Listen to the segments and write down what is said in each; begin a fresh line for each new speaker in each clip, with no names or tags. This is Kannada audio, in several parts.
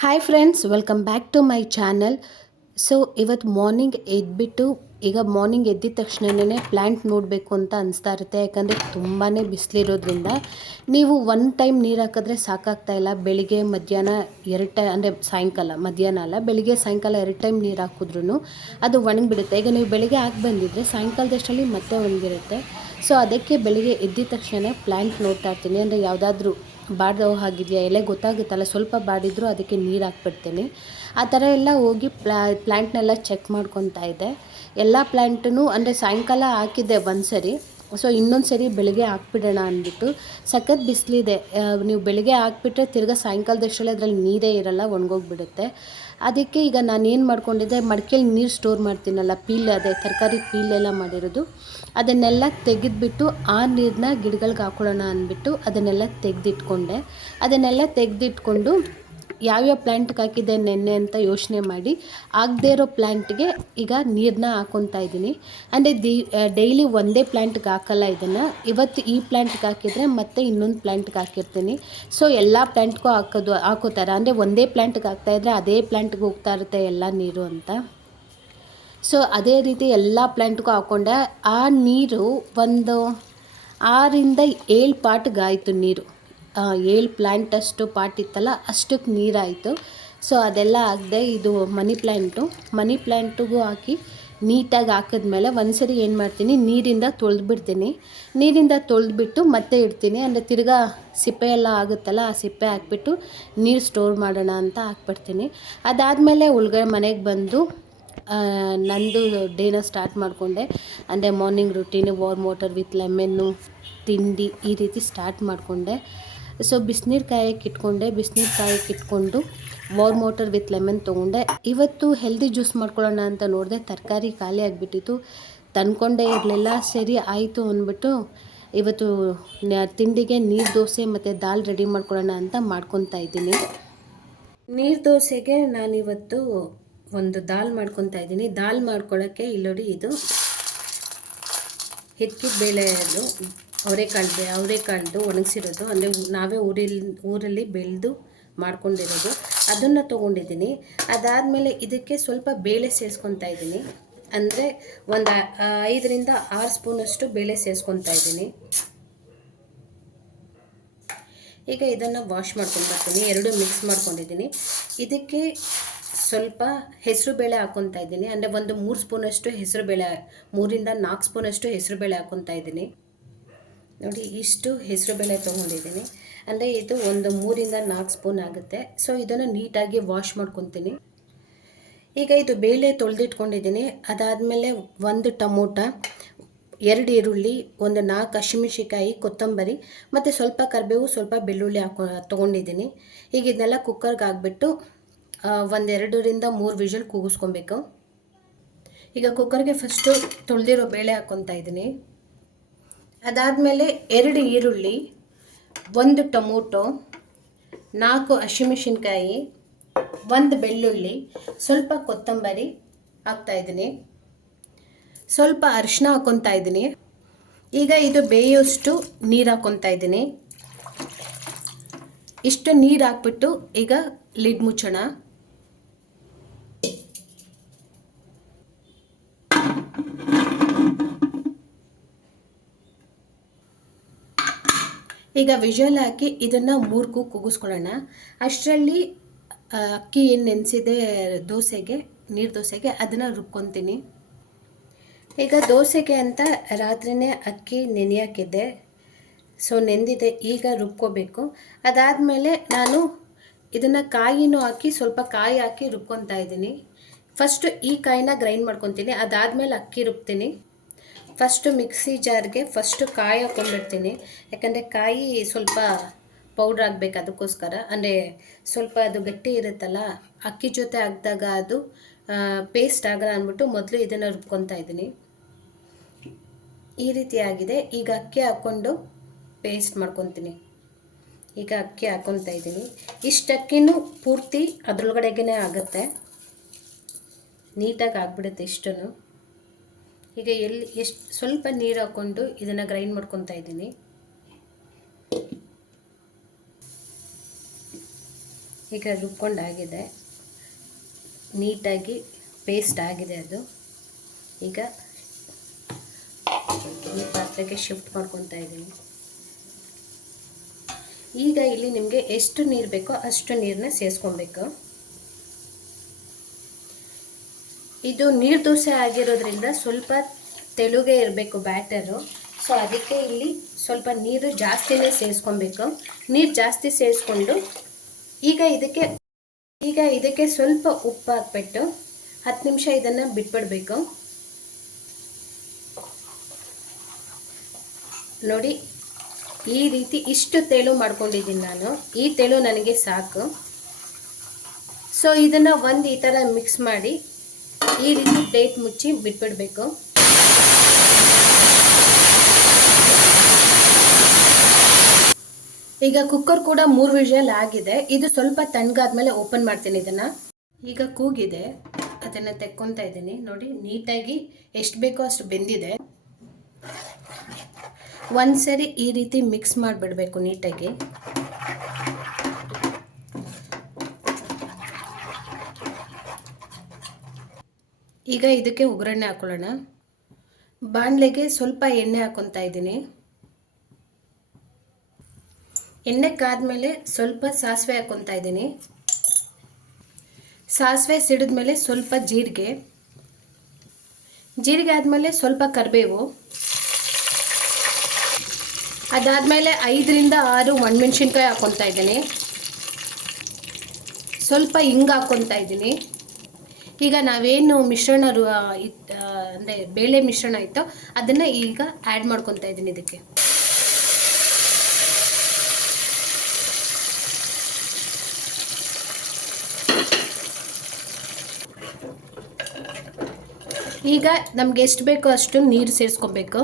Hi friends welcome back to my channel so ಇವತ್ತು ಮಾರ್ನಿಂಗ್ ಎದ್ಬಿಟ್ಟು, ಈಗ ಮಾರ್ನಿಂಗ್ ಎದ್ದಿದ ತಕ್ಷಣವೇ ಪ್ಲ್ಯಾಂಟ್ ನೋಡಬೇಕು ಅಂತ ಅನಿಸ್ತಾ ಇರುತ್ತೆ. ಯಾಕಂದರೆ ತುಂಬಾ ಬಿಸಿಲಿರೋದ್ರಿಂದ ನೀವು ಒನ್ ಟೈಮ್ ನೀರು ಹಾಕಿದ್ರೆ ಸಾಕಾಗ್ತಾ ಇಲ್ಲ. ಬೆಳಿಗ್ಗೆ, ಮಧ್ಯಾಹ್ನ ಎರಡು ಟೈ ಅಂದರೆ ಸಾಯಂಕಾಲ, ಮಧ್ಯಾಹ್ನ ಅಲ್ಲ, ಬೆಳಿಗ್ಗೆ, ಸಾಯಂಕಾಲ ಎರಡು ಟೈಮ್ ನೀರು ಹಾಕಿದ್ರೂ ಅದು ಒಣಗಿಬಿಡುತ್ತೆ. ಈಗ ನೀವು ಬೆಳಿಗ್ಗೆ ಹಾಕಿ ಬಂದಿದ್ದರೆ ಸಾಯಂಕಾಲದಷ್ಟರಲ್ಲಿ ಮತ್ತೆ ಒಣಗಿರುತ್ತೆ. ಸೊ ಅದಕ್ಕೆ ಬೆಳಿಗ್ಗೆ ಎದ್ದಿದ ತಕ್ಷಣ ಪ್ಲ್ಯಾಂಟ್ ನೋಡ್ತಾ ಇರ್ತೀನಿ. ಅಂದರೆ ಯಾವುದಾದ್ರೂ ಬಾಡ್ದೋ ಹಾಗಿದೆಯಾ, ಎಲೆ ಗೊತ್ತಾಗುತ್ತಲ್ಲ, ಸ್ವಲ್ಪ ಬಾಡಿದ್ರು ಅದಕ್ಕೆ ನೀರು ಹಾಕ್ಬಿಡ್ತೀನಿ. ಆ ಥರ ಎಲ್ಲ ಹೋಗಿ ಪ್ಲಾ ಪ್ಲ್ಯಾಂಟ್ನೆಲ್ಲ ಚೆಕ್ ಮಾಡ್ಕೊತಾ ಇದ್ದೆ. ಎಲ್ಲ ಪ್ಲ್ಯಾಂಟೂ ಅಂದರೆ ಸಾಯಂಕಾಲ ಹಾಕಿದ್ದೆ ಒಂದು ಸರಿ ಸೊ ಇನ್ನೊಂದು ಸರಿ ಬೆಳಗ್ಗೆ ಹಾಕ್ಬಿಡೋಣ ಅಂದ್ಬಿಟ್ಟು ಸಖತ್ ಬಿಸಿಲಿದೆ. ನೀವು ಬೆಳಗ್ಗೆ ಹಾಕ್ಬಿಟ್ರೆ ತಿರ್ಗಾ ಸಾಯಂಕಾಲದಷ್ಟರಲ್ಲಿ ಅದರಲ್ಲಿ ನೀರೇ ಇರಲ್ಲ, ಒಣಗೋಗ್ಬಿಡುತ್ತೆ. ಅದಕ್ಕೆ ಈಗ ನಾನು ಏನು ಮಾಡ್ಕೊಂಡಿದ್ದೆ ಮಡಿಕೆಯಲ್ಲಿ ನೀರು ಸ್ಟೋರ್ ಮಾಡ್ತೀನಲ್ಲ, ಪೀಲ್ ಅದೇ ತರಕಾರಿ ಪೀಲೆಲ್ಲ ಮಾಡಿರೋದು. ಅದನ್ನೆಲ್ಲ ತೆಗೆದ್ಬಿಟ್ಟು ಆ ನೀರನ್ನ ಗಿಡಗಳಿಗೆ ಹಾಕೊಳ್ಳೋಣ ಅಂದ್ಬಿಟ್ಟು ಅದನ್ನೆಲ್ಲ ತೆಗೆದಿಟ್ಕೊಂಡೆ. ಅದನ್ನೆಲ್ಲ ತೆಗೆದಿಟ್ಕೊಂಡು ಯಾವ್ಯಾವ ಪ್ಲ್ಯಾಂಟ್ಗೆ ಹಾಕಿದ್ದೆ ನೆನ್ನೆ ಅಂತ ಯೋಚನೆ ಮಾಡಿ, ಆಗದೇ ಇರೋ ಪ್ಲ್ಯಾಂಟ್ಗೆ ಈಗ ನೀರನ್ನ ಹಾಕೊತಾ ಇದ್ದೀನಿ. ಅಂದರೆ ದಿ ಡೈಲಿ ಒಂದೇ ಪ್ಲ್ಯಾಂಟ್ಗೆ ಹಾಕಲ್ಲ ಇದನ್ನು. ಇವತ್ತು ಈ ಪ್ಲ್ಯಾಂಟ್ಗೆ ಹಾಕಿದರೆ ಮತ್ತೆ ಇನ್ನೊಂದು ಪ್ಲ್ಯಾಂಟ್ಗೆ ಹಾಕಿರ್ತೀನಿ. ಸೊ ಎಲ್ಲ ಪ್ಲ್ಯಾಂಟ್ಗೂ ಹಾಕೋದು, ಹಾಕೋತಾರೆ. ಅಂದರೆ ಒಂದೇ ಪ್ಲ್ಯಾಂಟ್ಗೆ ಇದ್ದರೆ ಅದೇ ಪ್ಲ್ಯಾಂಟ್ಗೆ ಹೋಗ್ತಾ ಇರುತ್ತೆ ಎಲ್ಲ ನೀರು ಅಂತ. ಸೊ ಅದೇ ರೀತಿ ಎಲ್ಲ ಪ್ಲ್ಯಾಂಟ್ಗೂ ಹಾಕ್ಕೊಂಡೆ ಆ ನೀರು ಒಂದು ಆರಿಂದ ಏಳು ಪಾಟ್ಗಾಯಿತು ನೀರು. ಏಳು ಪ್ಲ್ಯಾಂಟ್ ಅಷ್ಟು ಪಾಟ್ ಇತ್ತಲ್ಲ, ಅಷ್ಟಕ್ಕೆ ನೀರಾಯಿತು. ಸೊ ಅದೆಲ್ಲ ಆಗದೆ ಇದು ಮನಿ ಪ್ಲ್ಯಾಂಟು ಮನಿ ಪ್ಲ್ಯಾಂಟಿಗೂ ಹಾಕಿ ನೀಟಾಗಿ ಹಾಕಿದ್ಮೇಲೆ ಒಂದು ಸರಿ ಏನು ಮಾಡ್ತೀನಿ, ನೀರಿಂದ ತೊಳೆದ್ಬಿಡ್ತೀನಿ. ನೀರಿಂದ ತೊಳೆದ್ಬಿಟ್ಟು ಮತ್ತೆ ಇಡ್ತೀನಿ. ಅಂದರೆ ತಿರ್ಗಾ ಸಿಪ್ಪೆ ಎಲ್ಲ ಆಗುತ್ತಲ್ಲ, ಆ ಸಿಪ್ಪೆ ಹಾಕ್ಬಿಟ್ಟು ನೀರು ಸ್ಟೋರ್ ಮಾಡೋಣ ಅಂತ ಹಾಕ್ಬಿಡ್ತೀನಿ. ಅದಾದಮೇಲೆ ಉಳ್ಗಡೆ ಮನೆಗೆ ಬಂದು ನಂದು ಡೇನ ಸ್ಟಾರ್ಟ್ ಮಾಡಿಕೊಂಡೆ. ಅಂದರೆ morning routine warm water with lemon ತಿಂಡಿ ಈ ರೀತಿ ಸ್ಟಾರ್ಟ್ ಮಾಡಿಕೊಂಡೆ. ಸೊ ಬಿಸಿನೀರು ಕಾಯಕ್ಕೆ ಇಟ್ಕೊಂಡೆ. ಬಿಸಿನೀರು ಕಾಯಕ್ಕೆ ಇಟ್ಕೊಂಡು ವಾರ್ ಮೋಟರ್ ವಿತ್ ಲೆಮನ್ ತೊಗೊಂಡೆ. ಇವತ್ತು ಹೆಲ್ದಿ ಜ್ಯೂಸ್ ಮಾಡ್ಕೊಳ್ಳೋಣ ಅಂತ ನೋಡಿದೆ. ತರಕಾರಿ ಖಾಲಿ ಆಗಿಬಿಟ್ಟಿತ್ತು. ತಂದ್ಕೊಂಡೇ ಇರಲಿಲ್ಲ. ಸರಿ, ಆಯಿತು ಅಂದ್ಬಿಟ್ಟು ಇವತ್ತು ತಿಂಡಿಗೆ ನೀರು ದೋಸೆ ಮತ್ತು ದಾಲ್ ರೆಡಿ ಮಾಡ್ಕೊಳ್ಳೋಣ ಅಂತ ಮಾಡ್ಕೊತಾ ಇದ್ದೀನಿ. ನೀರು ದೋಸೆಗೆ ನಾನಿವತ್ತು ಒಂದು ದಾಲ್ ಮಾಡ್ಕೊತಾ ಇದ್ದೀನಿ. ದಾಲ್ ಮಾಡ್ಕೊಳ್ಳೋಕ್ಕೆ ಇಲ್ಲೋಡಿ ಇದು ಹಿಕ್ಕಿದ ಬೇಳೆದು ಅವರೆಕಾಳು ಅವರೆಕಾಳ್ದು ಒಣಗಿಸಿರೋದು. ಅಂದರೆ ನಾವೇ ಊರಲ್ಲಿ ಊರಲ್ಲಿ ಬೆಳೆದು ಮಾಡ್ಕೊಂಡಿರೋದು. ಅದನ್ನು ತೊಗೊಂಡಿದ್ದೀನಿ. ಅದಾದಮೇಲೆ ಇದಕ್ಕೆ ಸ್ವಲ್ಪ ಬೇಳೆ ಸೇರಿಸ್ಕೊತಾ ಇದ್ದೀನಿ. ಅಂದರೆ ಒಂದು ಐದರಿಂದ ಆರು ಸ್ಪೂನಷ್ಟು ಬೇಳೆ ಸೇರಿಸ್ಕೊತಾ ಇದ್ದೀನಿ. ಈಗ ಇದನ್ನು ವಾಶ್ ಮಾಡ್ಕೊಂಡು ಬರ್ತೀನಿ. ಎರಡು ಮಿಕ್ಸ್ ಮಾಡ್ಕೊಂಡಿದ್ದೀನಿ. ಇದಕ್ಕೆ ಸ್ವಲ್ಪ ಹೆಸರು ಬೇಳೆ ಹಾಕ್ಕೊತಾ ಇದ್ದೀನಿ. ಅಂದರೆ ಒಂದು ಮೂರು ಸ್ಪೂನಷ್ಟು ಹೆಸರು ಬೇಳೆ, ಮೂರಿಂದ ನಾಲ್ಕು ಸ್ಪೂನಷ್ಟು ಹೆಸರು ಬೇಳೆ ಹಾಕ್ಕೊತಾ ಇದ್ದೀನಿ. ನೋಡಿ, ಇಷ್ಟು ಹೆಸರು ಬೇಳೆ ತೊಗೊಂಡಿದ್ದೀನಿ. ಅಂದರೆ ಇದು ಒಂದು ಮೂರಿಂದ ನಾಲ್ಕು ಸ್ಪೂನ್ ಆಗುತ್ತೆ. ಸೊ ಇದನ್ನು ನೀಟಾಗಿ ವಾಶ್ ಮಾಡ್ಕೊತೀನಿ. ಈಗ ಇದು ಬೇಳೆ ತೊಳೆದಿಟ್ಕೊಂಡಿದ್ದೀನಿ. ಅದಾದಮೇಲೆ ಒಂದು ಟಮೋಟ, ಎರಡು ಈರುಳ್ಳಿ, ಒಂದು ನಾಲ್ಕು ಹಸಿಮೆಣ್ಸಿಕಾಯಿ ಕೊತ್ತಂಬರಿ, ಮತ್ತು ಸ್ವಲ್ಪ ಕರಿಬೇವು, ಸ್ವಲ್ಪ ಬೆಳ್ಳುಳ್ಳಿ ಹಾಕೊ, ತೊಗೊಂಡಿದ್ದೀನಿ. ಈಗ ಇದನ್ನೆಲ್ಲ ಕುಕ್ಕರ್ಗೆ ಹಾಕ್ಬಿಟ್ಟು ಒಂದೆರಡರಿಂದ ಮೂರು ವಿಷಲ್ ಕೂಗಿಸ್ಕೊಬೇಕು. ಈಗ ಕುಕ್ಕರ್ಗೆ ಫಸ್ಟು ತೊಳೆದಿರೋ ಬೇಳೆ ಹಾಕ್ಕೊತಾ ಇದ್ದೀನಿ. ಅದಾದಮೇಲೆ ಎರಡು ಈರುಳ್ಳಿ, ಒಂದು ಟೊಮೊಟೊ, ನಾಲ್ಕು ಹಸಿಮೆಣಸಿನ್ಕಾಯಿ, ಒಂದು ಬೆಳ್ಳುಳ್ಳಿ, ಸ್ವಲ್ಪ ಕೊತ್ತಂಬರಿ ಹಾಕ್ತಾಯಿದ್ದೀನಿ ಸ್ವಲ್ಪ ಅರಿಶಿನ ಹಾಕ್ಕೊತಾ ಇದ್ದೀನಿ. ಈಗ ಇದು ಬೇಯೋಷ್ಟು ನೀರು ಹಾಕ್ಕೊತಾ ಇದ್ದೀನಿ. ಇಷ್ಟು ನೀರು ಹಾಕ್ಬಿಟ್ಟು ಈಗ ಲಿಡ್ ಮುಚ್ಚೋಣ. ಈಗ ವಿಜುವಲ್ ಹಾಕಿ ಇದನ್ನು ಮೂರ್ಕು ಕೂಗಿಸ್ಕೊಳ್ಳೋಣ. ಅಷ್ಟರಲ್ಲಿ ಅಕ್ಕಿ ಏನು ನೆನೆಸಿದೆ ದೋಸೆಗೆ, ನೀರು ದೋಸೆಗೆ, ಅದನ್ನು ರುಬ್ಕೊತೀನಿ. ಈಗ ದೋಸೆಗೆ ಅಂತ ರಾತ್ರಿನೇ ಅಕ್ಕಿ ನೆನೆಯೋಕ್ಕಿದ್ದೆ. ಸೊ ನೆಂದಿದೆ, ಈಗ ರುಬ್ಕೋಬೇಕು. ಅದಾದಮೇಲೆ ನಾನು ಇದನ್ನು ಕಾಯಿನೂ ಹಾಕಿ, ಸ್ವಲ್ಪ ಕಾಯಿ ಹಾಕಿ ರುಬ್ಕೊತಾ ಇದ್ದೀನಿ. ಫಸ್ಟು ಈ ಕಾಯಿನ ಗ್ರೈಂಡ್ ಮಾಡ್ಕೊತೀನಿ. ಅದಾದಮೇಲೆ ಅಕ್ಕಿ ರುಬ್ತೀನಿ. ಫಸ್ಟು ಮಿಕ್ಸಿ ಜಾರ್ಗೆ ಫಸ್ಟು ಕಾಯಿ ಹಾಕ್ಕೊಂಡ್ಬಿಡ್ತೀನಿ. ಯಾಕಂದರೆ ಕಾಯಿ ಸ್ವಲ್ಪ ಪೌಡ್ರ್ ಆಗಬೇಕು ಅದಕ್ಕೋಸ್ಕರ. ಅಂದರೆ ಸ್ವಲ್ಪ ಅದು ಗಟ್ಟಿ ಇರುತ್ತಲ್ಲ, ಅಕ್ಕಿ ಜೊತೆ ಹಾಕಿದಾಗ ಅದು ಪೇಸ್ಟ್ ಆಗಲ್ಲ ಅಂದ್ಬಿಟ್ಟು ಮೊದಲು ಇದನ್ನು ರುಬ್ಕೊತಾ ಇದ್ದೀನಿ. ಈ ರೀತಿ ಆಗಿದೆ. ಈಗ ಅಕ್ಕಿ ಹಾಕ್ಕೊಂಡು ಪೇಸ್ಟ್ ಮಾಡ್ಕೊತೀನಿ. ಈಗ ಅಕ್ಕಿ ಹಾಕ್ಕೊತಾ ಇದ್ದೀನಿ. ಇಷ್ಟು ಅಕ್ಕಿನೂ ಪೂರ್ತಿ ಅದ್ರೊಳಗಡೆಗೆ ಆಗುತ್ತೆ. ನೀಟಾಗಿ ಆಗಿಬಿಡುತ್ತೆ ಇಷ್ಟನ್ನು. ಈಗ ಎಲ್ಲಿ ಎಷ್ಟು ಸ್ವಲ್ಪ ನೀರು ಹಾಕ್ಕೊಂಡು ಇದನ್ನು ಗ್ರೈಂಡ್ ಮಾಡ್ಕೊತಾ ಇದ್ದೀನಿ. ಈಗ ರುಬ್ಕೊಂಡಾಗಿದೆ ನೀಟಾಗಿ ಪೇಸ್ಟ್ ಆಗಿದೆ ಅದು. ಈಗ ಈ ಪಾತ್ರೆಗೆ ಶಿಫ್ಟ್ ಮಾಡ್ಕೊತಾ ಇದ್ದೀನಿ. ಈಗ ಇಲ್ಲಿ ನಿಮಗೆ ಎಷ್ಟು ನೀರು ಬೇಕೋ ಅಷ್ಟು ನೀರನ್ನ ಸೇರಿಸ್ಕೊಬೇಕು ಇದು ನೀರು ದೋಸೆ ಆಗಿರೋದ್ರಿಂದ ಸ್ವಲ್ಪ ತೆಳುಗೆ ಇರಬೇಕು ಬ್ಯಾಟರು. ಸೊ ಅದಕ್ಕೆ ಇಲ್ಲಿ ಸ್ವಲ್ಪ ನೀರು ಜಾಸ್ತಿನೇ ಸೇರಿಸ್ಕೊಬೇಕು. ನೀರು ಜಾಸ್ತಿ ಸೇರಿಸ್ಕೊಂಡು ಈಗ ಇದಕ್ಕೆ ಈಗ ಇದಕ್ಕೆ ಸ್ವಲ್ಪ ಉಪ್ಪು ಹಾಕ್ಬಿಟ್ಟು ಹತ್ತು ನಿಮಿಷ ಇದನ್ನು ಬಿಟ್ಬಿಡಬೇಕು. ನೋಡಿ, ಈ ರೀತಿ ಇಷ್ಟು ತೆಳು ಮಾಡ್ಕೊಂಡಿದ್ದೀನಿ ನಾನು. ಈ ತೆಳು ನನಗೆ ಸಾಕು. ಸೊ ಇದನ್ನು ಒಂದು ಈ ಥರ ಮಿಕ್ಸ್ ಮಾಡಿ ಈ ರೀತಿ ಪ್ಲೇಟ್ ಮುಚ್ಚಿ ಬಿಟ್ಬಿಡಬೇಕು. ಈಗ ಕುಕ್ಕರ್ ಕೂಡ ಮೂರು ವಿಷಲ್ ಆಗಿದೆ. ಇದು ಸ್ವಲ್ಪ ತಣ್ಣಗಾದ್ಮೇಲೆ ಓಪನ್ ಮಾಡ್ತೀನಿ ಇದನ್ನ. ಈಗ ಕೂಗಿದೆ. ಅದನ್ನು ತೆಕ್ಕೊಂತ ಇದ್ದೀನಿ. ನೋಡಿ, ನೀಟಾಗಿ ಎಷ್ಟು ಬೇಕೋ ಅಷ್ಟು ಬೆಂದಿದೆ. ಒಂದ್ಸರಿ ಈ ರೀತಿ ಮಿಕ್ಸ್ ಮಾಡಿಬಿಡ್ಬೇಕು ನೀಟಾಗಿ. ಈಗ ಇದಕ್ಕೆ ಒಗ್ಗರಣೆ ಹಾಕೊಳ್ಳೋಣ. ಬಾಣಲೆಗೆ ಸ್ವಲ್ಪ ಎಣ್ಣೆ ಹಾಕೊತಾ ಇದ್ದೀನಿ. ಎಣ್ಣೆ ಕಾದ್ಮೇಲೆ ಸ್ವಲ್ಪ ಸಾಸಿವೆ ಹಾಕೊತಾ ಇದ್ದೀನಿ. ಸಾಸಿವೆ ಸಿಡಿದ್ಮೇಲೆ ಸ್ವಲ್ಪ ಜೀರಿಗೆ. ಜೀರಿಗೆ ಆದಮೇಲೆ ಸ್ವಲ್ಪ ಕರಿಬೇವು. ಅದಾದಮೇಲೆ ಐದರಿಂದ ಆರು ಒಣಮೆಣ್ಸಿನ್ಕಾಯಿ ಹಾಕ್ಕೊತಾ ಇದ್ದೀನಿ. ಸ್ವಲ್ಪ ಹಿಂಗೆ ಹಾಕ್ಕೊತಾ ಇದ್ದೀನಿ. ಈಗ ನಾವೇನು ಮಿಶ್ರಣ ಅಂದರೆ ಬೇಳೆ ಮಿಶ್ರಣ ಇತ್ತೋ ಅದನ್ನು ಈಗ ಆ್ಯಡ್ ಮಾಡ್ಕೊತಾ ಇದ್ದೀನಿ ಇದಕ್ಕೆ. ಈಗ ನಮ್ಗೆ ಎಷ್ಟು ಬೇಕೋ ಅಷ್ಟು ನೀರು ಸೇರಿಸ್ಕೊಬೇಕು.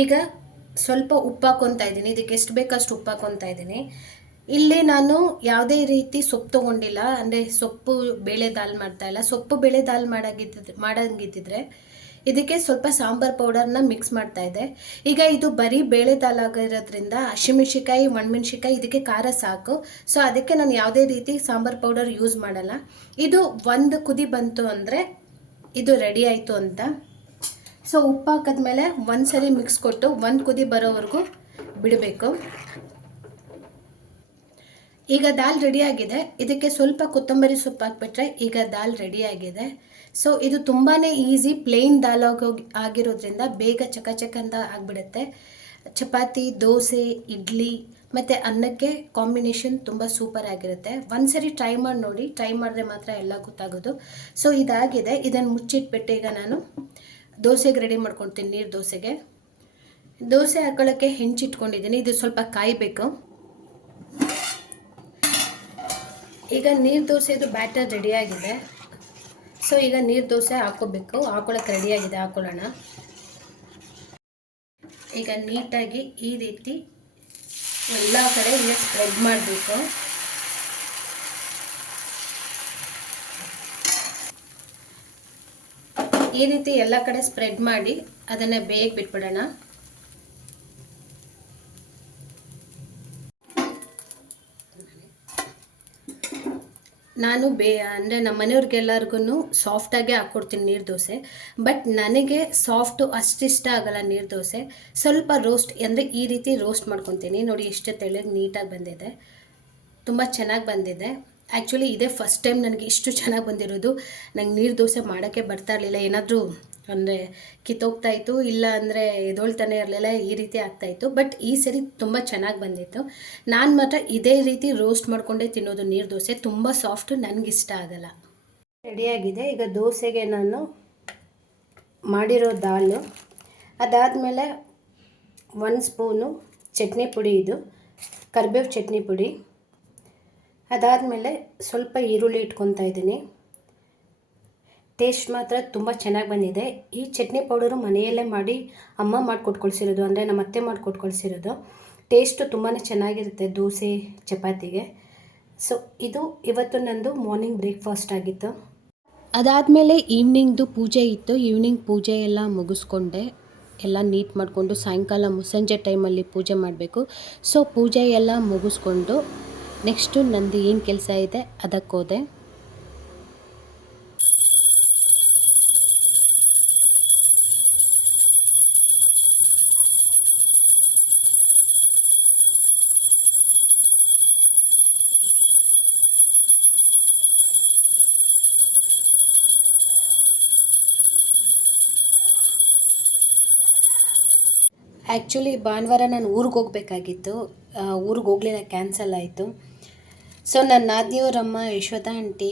ಈಗ ಸ್ವಲ್ಪ ಉಪ್ಪು ಹಾಕೊತಾ ಇದ್ದೀನಿ. ಇದಕ್ಕೆ ಎಷ್ಟು ಬೇಕೋ ಅಷ್ಟು ಉಪ್ಪು ಹಾಕೊತಾ ಇದ್ದೀನಿ. ಇಲ್ಲಿ ನಾನು ಯಾವುದೇ ರೀತಿ ಸೊಪ್ಪು ತೊಗೊಂಡಿಲ್ಲ. ಅಂದರೆ ಸೊಪ್ಪು ಬೇಳೆ ದಾಲ್ ಮಾಡ್ತಾ ಇಲ್ಲ. ಸೊಪ್ಪು ಬೇಳೆ ದಾಲ್ ಮಾಡಾಗಿದ್ದಿದ್ರೆ ಮಾಡಂಗಿದ್ದಿದ್ರೆ ಇದಕ್ಕೆ ಸ್ವಲ್ಪ ಸಾಂಬಾರ್ ಪೌಡರ್ನ ಮಿಕ್ಸ್ ಮಾಡ್ತಾ ಇದ್ದೆ. ಈಗ ಇದು ಬರೀ ಬೇಳೆ ದಾಲ್ ಆಗಿರೋದ್ರಿಂದ ಹಸಿಮೆಣ್ಸಿಕಾಯಿ ಒಣಮೆಣ್ಸಿಕಾಯಿ ಇದಕ್ಕೆ ಖಾರ ಸಾಕು. ಸೊ ಅದಕ್ಕೆ ನಾನು ಯಾವುದೇ ರೀತಿ ಸಾಂಬಾರ್ ಪೌಡರ್ ಯೂಸ್ ಮಾಡಲ್ಲ. ಇದು ಒಂದು ಕುದಿ ಬಂತು ಅಂದರೆ ಇದು ರೆಡಿ ಆಯಿತು ಅಂತ. ಸೊ ಉಪ್ಪು ಹಾಕಿದ್ಮೇಲೆ ಒಂದು ಸರಿ ಮಿಕ್ಸ್ ಕೊಟ್ಟು ಒಂದು ಕುದಿ ಬರೋವರೆಗೂ ಬಿಡಬೇಕು. ಈಗ ದಾಲ್ ರೆಡಿಯಾಗಿದೆ ಇದಕ್ಕೆ ಸ್ವಲ್ಪ ಕೊತ್ತಂಬರಿ ಸೊಪ್ಪು ಹಾಕ್ಬಿಟ್ರೆ ಈಗ ದಾಲ್ ರೆಡಿಯಾಗಿದೆ ಸೊ ಇದು ತುಂಬಾ ಈಸಿ ಪ್ಲೇನ್ ದಾಲ್ ಆಗೋಗಿ ಆಗಿರೋದ್ರಿಂದ ಬೇಗ ಚಕ ಅಂತ ಆಗಿಬಿಡುತ್ತೆ. ಚಪಾತಿ, ದೋಸೆ, ಇಡ್ಲಿ ಮತ್ತು ಅನ್ನಕ್ಕೆ ಕಾಂಬಿನೇಷನ್ ತುಂಬ ಸೂಪರ್ ಆಗಿರುತ್ತೆ. ಒಂದು ಸರಿ ಟ್ರೈ ಮಾಡಿ ನೋಡಿ. ಟ್ರೈ ಮಾಡಿದ್ರೆ ಮಾತ್ರ ಎಲ್ಲ ಗೊತ್ತಾಗೋದು. ಸೊ ಇದಾಗಿದೆ. ಇದನ್ನು ಮುಚ್ಚಿಟ್ಬಿಟ್ಟು ಈಗ ನಾನು ದೋಸೆಗೆ ರೆಡಿ ಮಾಡ್ಕೊಳ್ತೀನಿ ನೀರು ದೋಸೆಗೆ. ದೋಸೆ ಹಾಕೊಳ್ಳೋಕ್ಕೆ ಹೆಂಚಿಟ್ಕೊಂಡಿದ್ದೀನಿ ಇದು ಸ್ವಲ್ಪ ಕಾಯಬೇಕು. ಈಗ ನೀರು ದೋಸೆದು ಬ್ಯಾಟರ್ ರೆಡಿಯಾಗಿದೆ ಸೊ ಈಗ ನೀರು ದೋಸೆ ಹಾಕೋಬೇಕು. ಹಾಕೊಳಕ್ಕೆ ರೆಡಿಯಾಗಿದೆ ಹಾಕೊಳ್ಳೋಣ. ಈಗ ನೀಟಾಗಿ ಈ ರೀತಿ ಎಲ್ಲ ಕಡೆ ಈಗ ಸ್ಪ್ರೆಡ್ ಮಾಡಬೇಕು. ಈ ರೀತಿ ಎಲ್ಲ ಕಡೆ ಸ್ಪ್ರೆಡ್ ಮಾಡಿ ಅದನ್ನು ಬೇಗ ಬಿಟ್ಬಿಡೋಣ. ನಾನು ಬೇ, ಅಂದರೆ ನಮ್ಮ ಮನೆಯವ್ರಿಗೆಲ್ಲರಿಗೂ ಸಾಫ್ಟಾಗೆ ಹಾಕ್ಕೊಡ್ತೀನಿ ನೀರು ದೋಸೆ. ಬಟ್ ನನಗೆ ಸಾಫ್ಟು ಅಷ್ಟಿಷ್ಟ ಆಗಲ್ಲ ನೀರು ದೋಸೆ. ಸ್ವಲ್ಪ ರೋಸ್ಟ್ ಅಂದರೆ ಈ ರೀತಿ ರೋಸ್ಟ್ ಮಾಡ್ಕೊತೀನಿ. ನೋಡಿ ಎಷ್ಟು ತೆಳ್ಳಗೆ ನೀಟಾಗಿ ಬಂದಿದೆ. ತುಂಬ ಚೆನ್ನಾಗಿ ಬಂದಿದೆ. ಆ್ಯಕ್ಚುಲಿ ಇದೇ ಫಸ್ಟ್ ಟೈಮ್ ನನಗೆ ಇಷ್ಟು ಚೆನ್ನಾಗಿ ಬಂದಿರೋದು. ನಂಗೆ ನೀರು ದೋಸೆ ಮಾಡೋಕ್ಕೆ ಬರ್ತಾ ಇರಲಿಲ್ಲ. ಏನಾದರೂ ಅಂದರೆ ಕಿತ್ತೋಗ್ತಾ ಇತ್ತು, ಇಲ್ಲ ಅಂದರೆ ಎದೊಳ್ತಾನೆ ಇರಲಿಲ್ಲ, ಈ ರೀತಿ ಆಗ್ತಾಯಿತ್ತು ಬಟ್ ಈ ಸರಿ ತುಂಬ ಚೆನ್ನಾಗಿ ಬಂದಿತ್ತು. ನಾನು ಮಾತ್ರ ಇದೇ ರೀತಿ ರೋಸ್ಟ್ ಮಾಡಿಕೊಂಡೇ ತಿನ್ನೋದು ನೀರು ದೋಸೆ ತುಂಬ ಸಾಫ್ಟು ನನಗಿಷ್ಟ ಆಗಲ್ಲ. ರೆಡಿಯಾಗಿದೆ ಈಗ ದೋಸೆಗೆ ನಾನು ಮಾಡಿರೋ ದಾಲು, ಅದಾದಮೇಲೆ ಒಂದು ಸ್ಪೂನು ಚಟ್ನಿ ಪುಡಿ ಇದು, ಕರಿಬೇವು ಚಟ್ನಿ ಪುಡಿ, ಅದಾದಮೇಲೆ ಸ್ವಲ್ಪ ಈರುಳ್ಳಿ ಇಟ್ಕೊತಾ ಇದ್ದೀನಿ. ಟೇಸ್ಟ್ ಮಾತ್ರ ತುಂಬ ಚೆನ್ನಾಗಿ ಬಂದಿದೆ. ಈ ಚಟ್ನಿ ಪೌಡರು ಮನೆಯಲ್ಲೇ ಮಾಡಿ ಅಮ್ಮ ಮಾಡಿಕೊಟ್ಟು ಕಳಿಸಿರೋದು ಅಂದರೆ ನಮ್ಮ ಅತ್ತೆ ಮಾಡಿಕೊಟ್ಟು ಕಳಿಸಿರೋದು ಟೇಸ್ಟು ತುಂಬಾ ಚೆನ್ನಾಗಿರುತ್ತೆ ದೋಸೆ, ಚಪಾತಿಗೆ. ಸೊ ಇದು ಇವತ್ತು ನಂದು ಮಾರ್ನಿಂಗ್ ಬ್ರೇಕ್ಫಾಸ್ಟ್ ಆಗಿತ್ತು. ಅದಾದಮೇಲೆ ಈವ್ನಿಂಗ್ದು ಪೂಜೆ ಇತ್ತು. ಈವ್ನಿಂಗ್ ಪೂಜೆ ಎಲ್ಲ ಮುಗಿಸ್ಕೊಂಡೆ. ಎಲ್ಲ ನೀಟ್ ಮಾಡಿಕೊಂಡು ಸಾಯಂಕಾಲ ಮುಸಂಜೆ ಟೈಮಲ್ಲಿ ಪೂಜೆ ಮಾಡಬೇಕು. ಸೊ ಪೂಜೆ ಎಲ್ಲ ಮುಗಿಸ್ಕೊಂಡು ನೆಕ್ಸ್ಟು ನಂದು ಏನು ಕೆಲಸ ಇದೆ ಅದಕ್ಕೆ ಹೋದೆ ಆ್ಯಕ್ಚುಲಿ ಭಾನುವಾರ ನಾನು ಊರಿಗೆ ಹೋಗ್ಬೇಕಾಗಿತ್ತು. ಊರಿಗೆ ಹೋಗ್ಲಿಲ್ಲ ಕ್ಯಾನ್ಸಲ್ ಆಯಿತು. ಸೊ ನನ್ನ ನಾದಿಯವರಮ್ಮ ಯಶೋಧ ಆಂಟಿ,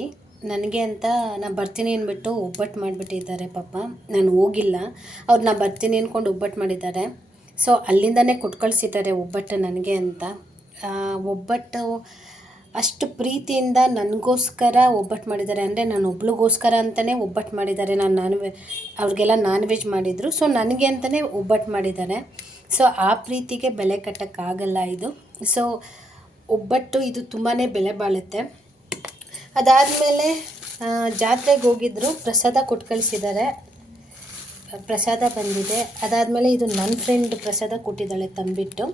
ನನಗೆ ಅಂತ ನಾನು ಬರ್ತೀನಿ ಅಂದ್ಬಿಟ್ಟು ಒಬ್ಬಟ್ಟು ಮಾಡಿಬಿಟ್ಟಿದ್ದಾರೆ ಪಾಪ. ನಾನು ಹೋಗಿಲ್ಲ. ಅವ್ರು ನಾ ಬರ್ತೀನಿ ಅಂದ್ಕೊಂಡು ಒಬ್ಬಟ್ಟು ಮಾಡಿದ್ದಾರೆ. ಸೊ ಅಲ್ಲಿಂದನೇ ಕೊಟ್ಕಳ್ಸಿದ್ದಾರೆ ಒಬ್ಬಟ್ಟು ನನಗೆ ಅಂತ. ಒಬ್ಬಟ್ಟು ಅಷ್ಟು ಪ್ರೀತಿಯಿಂದ ನನಗೋಸ್ಕರ ಒಬ್ಬಟ್ಟು ಮಾಡಿದ್ದಾರೆ. ಅಂದರೆ ನಾನು ಒಬ್ಳಿಗೋಸ್ಕರ ಅಂತಲೇ ಒಬ್ಬಟ್ಟು ಮಾಡಿದ್ದಾರೆ. ನಾನು ನಾನ್ ವೆ ಅವ್ರಿಗೆಲ್ಲ ನಾನ್ ವೆಜ್ ಮಾಡಿದರು. ಸೊ ನನಗೆ ಅಂತಲೇ ಒಬ್ಬಟ್ಟು ಮಾಡಿದ್ದಾರೆ. ಸೊ ಆ ಪ್ರೀತಿಗೆ ಬೆಲೆ ಕಟ್ಟೋಕ್ಕಾಗಲ್ಲ ಇದು. ಸೊ ಒಬ್ಬಟ್ಟು ಇದು ತುಂಬಾ ಬೆಲೆ ಬಾಳುತ್ತೆ. ಅದಾದಮೇಲೆ ಜಾತ್ರೆಗೆ ಹೋಗಿದ್ರು, ಪ್ರಸಾದ ಕೊಟ್ಟು ಕಳಿಸಿದ್ದಾರೆ ಪ್ರಸಾದ ಬಂದಿದೆ. ಅದಾದಮೇಲೆ ಇದು ನನ್ನ ಫ್ರೆಂಡ್ ಪ್ರಸಾದ ಕೊಟ್ಟಿದ್ದಾಳೆ ತಂಬಿಟ್ಟು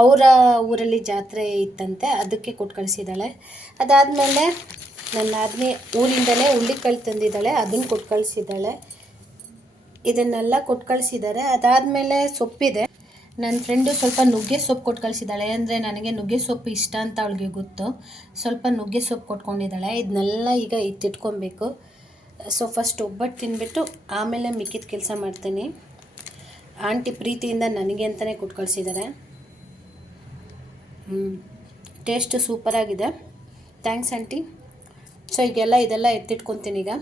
ಅವರ ಊರಲ್ಲಿ ಜಾತ್ರೆ ಇತ್ತಂತೆ, ಅದಕ್ಕೆ ಕೊಟ್ಟು ಕಳಿಸಿದ್ದಾಳೆ ಅದಾದಮೇಲೆ, ನನ್ನ ಆದ್ಮಿ ಊರಿಂದಲೇ ಹುಳ್ಳಿಕಾಳು ತಂದಿದ್ದಾಳೆ ಅದನ್ನು ಕೊಟ್ಟು ಕಳಿಸಿದ್ದಾಳೆ ಇದನ್ನೆಲ್ಲ ಕೊಟ್ಟು ಕಳಿಸಿದ್ದಾರೆ ಅದಾದಮೇಲೆ ಸೊಪ್ಪಿದೆ. ನನ್ನ ಫ್ರೆಂಡು ಸ್ವಲ್ಪ ನುಗ್ಗೆ ಸೊಪ್ಪು ಕೊಟ್ಟು ಕಳಿಸಿದ್ದಾಳೆ. ಅಂದರೆ ನನಗೆ ನುಗ್ಗೆ ಸೊಪ್ಪು ಇಷ್ಟ ಅಂತ ಅವಳಿಗೆ ಗೊತ್ತು. ಸ್ವಲ್ಪ ನುಗ್ಗೆ ಸೊಪ್ಪು ಕೊಟ್ಕೊಂಡಿದ್ದಾಳೆ. ಇದನ್ನೆಲ್ಲ ಈಗ ಎತ್ತಿಟ್ಕೊಬೇಕು ಸೊ ಫಸ್ಟ್ ಒಬ್ಬಟ್ಟು ತಿನ್ಬಿಟ್ಟು ಆಮೇಲೆ ಮಿಕ್ಕಿದ ಕೆಲಸ ಮಾಡ್ತೀನಿ. ಆಂಟಿ ಪ್ರೀತಿಯಿಂದ ನನಗೆ ಅಂತಲೇ ಕೊಟ್ಟು ಕಳಿಸಿದ್ದಾರೆ. ಹ್ಞೂ ಟೇಸ್ಟು ಸೂಪರಾಗಿದೆ. Thanks aunty. ಸೊ ಈಗೆಲ್ಲ ಇದೆಲ್ಲ ಎತ್ತಿಟ್ಕೊತೀನಿ ಈಗ.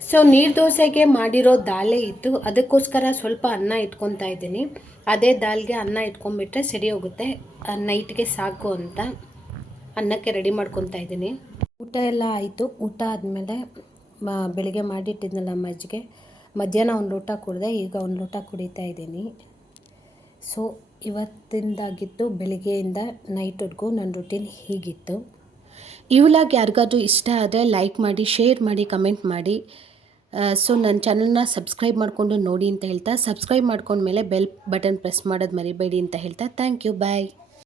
ಸೊ ನೀರು ದೋಸೆಗೆ ಮಾಡಿರೋ ದಾಲೆ ಇತ್ತು. ಅದಕ್ಕೋಸ್ಕರ ಸ್ವಲ್ಪ ಅನ್ನ ಇಟ್ಕೊತಾ ಇದ್ದೀನಿ. ಅದೇ ದಾಲ್ಗೆ ಅನ್ನ ಇಟ್ಕೊಂಡ್ಬಿಟ್ರೆ ಸರಿ ಹೋಗುತ್ತೆ. ನೈಟ್ಗೆ ಸಾಕು ಅಂತ ಅನ್ನಕ್ಕೆ ರೆಡಿ ಮಾಡ್ಕೊತಾ ಇದ್ದೀನಿ. ಊಟ ಎಲ್ಲ ಆಯಿತು. ಊಟ ಆದಮೇಲೆ ಬೆಳಿಗ್ಗೆ ಮಾಡಿಟ್ಟಿದ್ನಲ್ಲ ಮಜ್ಜಿಗೆ ಮಧ್ಯಾಹ್ನ ಒಂದು ಲೋಟ ಕುಡಿದೆ. ಈಗ ಒಂದು ಲೋಟ ಕುಡಿತಾ ಇದ್ದೀನಿ. ಸೊ ಇವತ್ತಿಂದಾಗಿತ್ತು. ಬೆಳಿಗ್ಗೆಯಿಂದ ನೈಟ್ವರೆಗೂ ನನ್ನ ರುಟೀನ್ ಹೀಗಿತ್ತು. ಈ ಯಾರಿಗಾದ್ರೂ ಇಷ್ಟ ಆದರೆ ಲೈಕ್ ಮಾಡಿ ಶೇರ್ ಮಾಡಿ ಕಮೆಂಟ್ ಮಾಡಿ. ಸೊ ನನ್ನ ಚಾನಲ್ನ ಸಬ್ಸ್ಕ್ರೈಬ್ ಮಾಡಿಕೊಂಡು ನೋಡಿ ಅಂತ ಹೇಳ್ತಾ ಸಬ್ಸ್ಕ್ರೈಬ್ ಮಾಡ್ಕೊಂಡ್ಮೇಲೆ ಬೆಲ್ ಬಟನ್ ಪ್ರೆಸ್ ಮಾಡೋದು ಮರಿಬೇಡಿ ಅಂತ ಹೇಳ್ತಾ ಥ್ಯಾಂಕ್ ಯು ಬಾಯ್